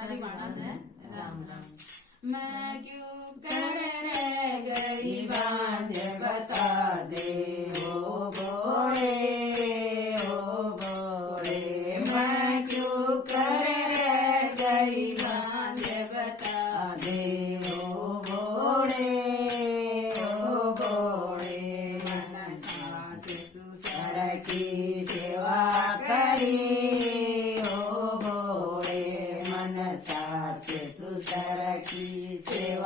सारी बाणा है राम राम। मैं क्यों कर रह गई बांझ बता दे ओ भोले ओ भोले, मैं क्यों कर रह गई बांझ बता दे ओ भोले ओ भोले। मनसा से सर की सेवा करी ओ भोले, मनसा से सुसर की सेवा